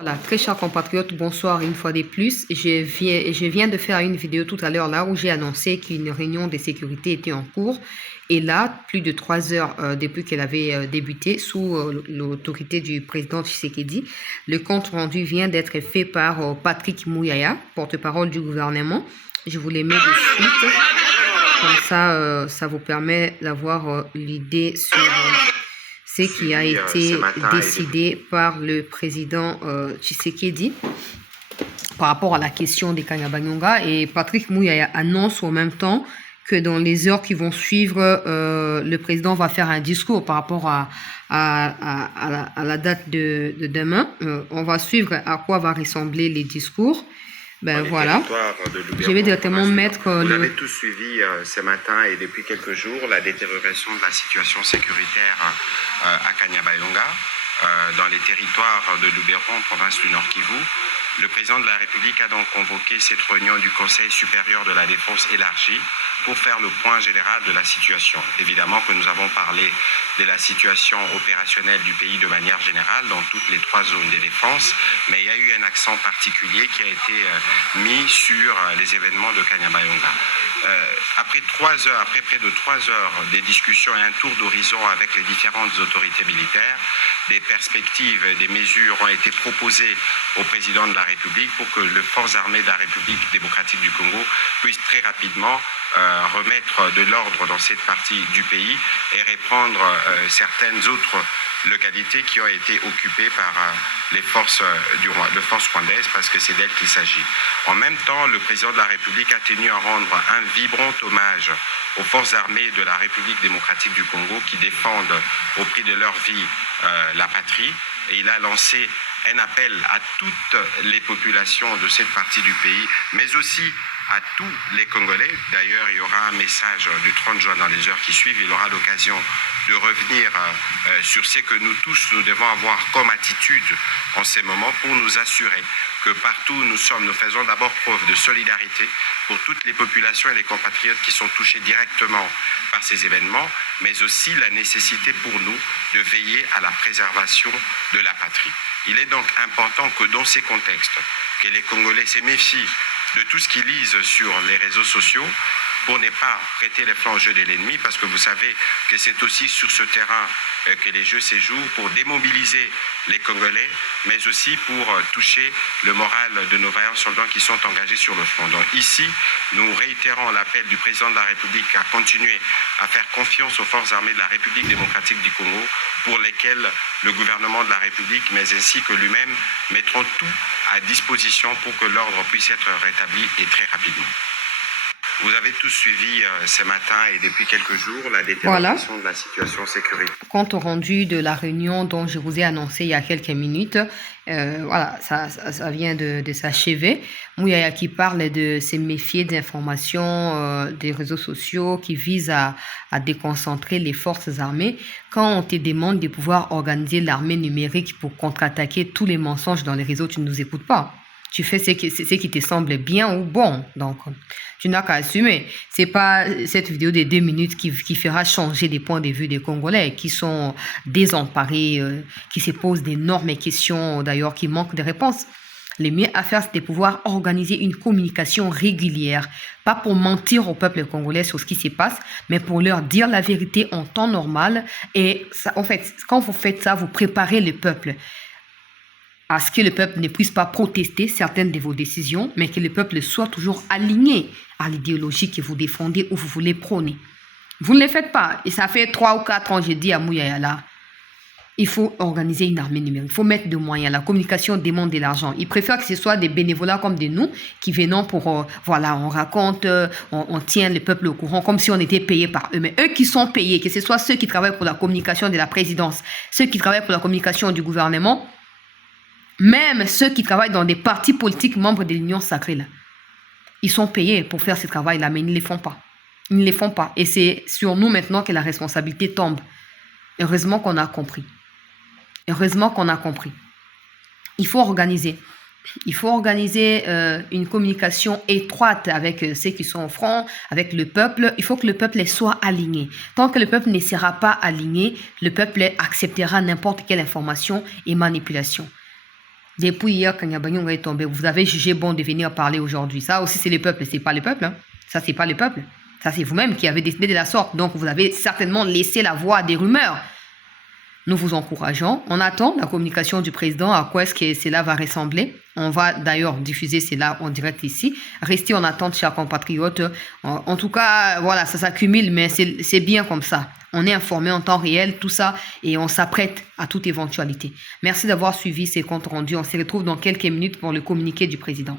Voilà, très chers compatriotes, bonsoir une fois de plus. Je viens de faire une vidéo tout à l'heure là où j'ai annoncé qu'une réunion de sécurité était en cours. Et là, plus de 3 heures depuis qu'elle avait débuté sous l'autorité du président Tshisekedi, le compte rendu vient d'être fait par Patrick Mouyaya, porte-parole du gouvernement. Je vous les mets de suite, comme ça, ça vous permet d'avoir l'idée sur ce qui a été décidé par le président Tshisekedi par rapport à la question des Kanyabayonga. Et Patrick Mouyaya annonce en même temps que dans les heures qui vont suivre, le président va faire un discours par rapport à la date de demain. On va suivre à quoi va ressembler les discours. Ben voilà, je vais directement mettre... Vous avez tous suivi ce matin et depuis quelques jours la détérioration de la situation sécuritaire à Kanyabayonga, dans les territoires de Luberon, province du Nord Kivu. Le président de la République a donc convoqué cette réunion du Conseil supérieur de la défense élargi pour faire le point général de la situation. Évidemment que nous avons parlé de la situation opérationnelle du pays de manière générale dans toutes les 3 zones de défense, mais il y a eu un accent particulier qui a été mis sur les événements de Kanyabayonga. Après près de 3 heures des discussions et un tour d'horizon avec les différentes autorités militaires, des perspectives et des mesures ont été proposées au président de la République pour que les forces armées de la République démocratique du Congo puissent très rapidement remettre de l'ordre dans cette partie du pays et reprendre certaines autres localités qui ont été occupées par les forces rwandaises, parce que c'est d'elles qu'il s'agit. En même temps, le président de la République a tenu à rendre un vibrant hommage aux forces armées de la République démocratique du Congo qui défendent au prix de leur vie la patrie, et il a lancé un appel à toutes les populations de cette partie du pays, mais aussi à tous les Congolais. D'ailleurs, il y aura un message du 30 juin dans les heures qui suivent. Il aura l'occasion de revenir sur ce que nous tous, nous devons avoir comme attitude en ces moments pour nous assurer que partout où nous faisons d'abord preuve de solidarité pour toutes les populations et les compatriotes qui sont touchés directement par ces événements, mais aussi la nécessité pour nous de veiller à la préservation de la patrie. Il est donc important que dans ces contextes, que les Congolais se méfient de tout ce qu'ils lisent sur les réseaux sociaux pour ne pas prêter les flancs au jeu de l'ennemi, parce que vous savez que c'est aussi sur ce terrain que les jeux se jouent, pour démobiliser les Congolais, mais aussi pour toucher le moral de nos vaillants soldats qui sont engagés sur le front. Donc ici, nous réitérons l'appel du président de la République à continuer à faire confiance aux forces armées de la République démocratique du Congo, pour lesquelles le gouvernement de la République, mais ainsi que lui-même, mettront tout à disposition pour que l'ordre puisse être rétabli, et très rapidement. Vous avez tous suivi ce matin et depuis quelques jours la détérioration de la situation sécuritaire. Compte rendu de la réunion dont je vous ai annoncé il y a quelques minutes, voilà, ça vient de s'achever. Mouyaya qui parle de se méfier des informations des réseaux sociaux qui visent à déconcentrer les forces armées. Quand on te demande de pouvoir organiser l'armée numérique pour contre-attaquer tous les mensonges dans les réseaux, tu ne nous écoutes pas. Tu fais ce qui te semble bien ou bon. Donc, tu n'as qu'à assumer. Ce n'est pas cette vidéo de 2 minutes qui fera changer des points de vue des Congolais qui sont désemparés, qui se posent d'énormes questions, d'ailleurs, qui manquent de réponses. Le mieux à faire, c'est de pouvoir organiser une communication régulière. Pas pour mentir au peuple congolais sur ce qui se passe, mais pour leur dire la vérité en temps normal. Et ça, en fait, quand vous faites ça, vous préparez le peuple à ce que le peuple ne puisse pas protester certaines de vos décisions, mais que le peuple soit toujours aligné à l'idéologie que vous défendez ou vous voulez prôner. Vous ne le faites pas. Et ça fait 3 ou 4 ans, j'ai dit à Mouyaya là, il faut organiser une armée numérique. Il faut mettre des moyens. La communication demande de l'argent. Ils préfèrent que ce soit des bénévolats comme de nous qui venons pour, voilà, on raconte, on tient le peuple au courant comme si on était payé par eux. Mais eux qui sont payés, que ce soit ceux qui travaillent pour la communication de la présidence, ceux qui travaillent pour la communication du gouvernement, même ceux qui travaillent dans des partis politiques membres de l'Union sacrée, là, ils sont payés pour faire ce travail-là, mais ils ne le font pas. Ils ne le font pas. Et c'est sur nous maintenant que la responsabilité tombe. Heureusement qu'on a compris. Heureusement qu'on a compris. Il faut organiser. Il faut organiser une communication étroite avec ceux qui sont au front, avec le peuple. Il faut que le peuple soit aligné. Tant que le peuple ne sera pas aligné, le peuple acceptera n'importe quelle information et manipulation. Depuis hier, quand Nyabanyonga est tombé, vous avez jugé bon de venir parler aujourd'hui. Ça aussi, c'est le peuple, c'est pas le peuple. Hein. Ça, c'est pas le peuple. Ça, c'est vous-même qui avez décidé de la sorte. Donc, vous avez certainement laissé la voie à des rumeurs. Nous vous encourageons. On attend la communication du président, à quoi est-ce que cela va ressembler. On va d'ailleurs diffuser cela en direct ici. Restez en attente, chers compatriotes. En tout cas, voilà, ça s'accumule, mais c'est bien comme ça. On est informé en temps réel, tout ça, et on s'apprête à toute éventualité. Merci d'avoir suivi ces comptes rendus. On se retrouve dans quelques minutes pour le communiqué du président.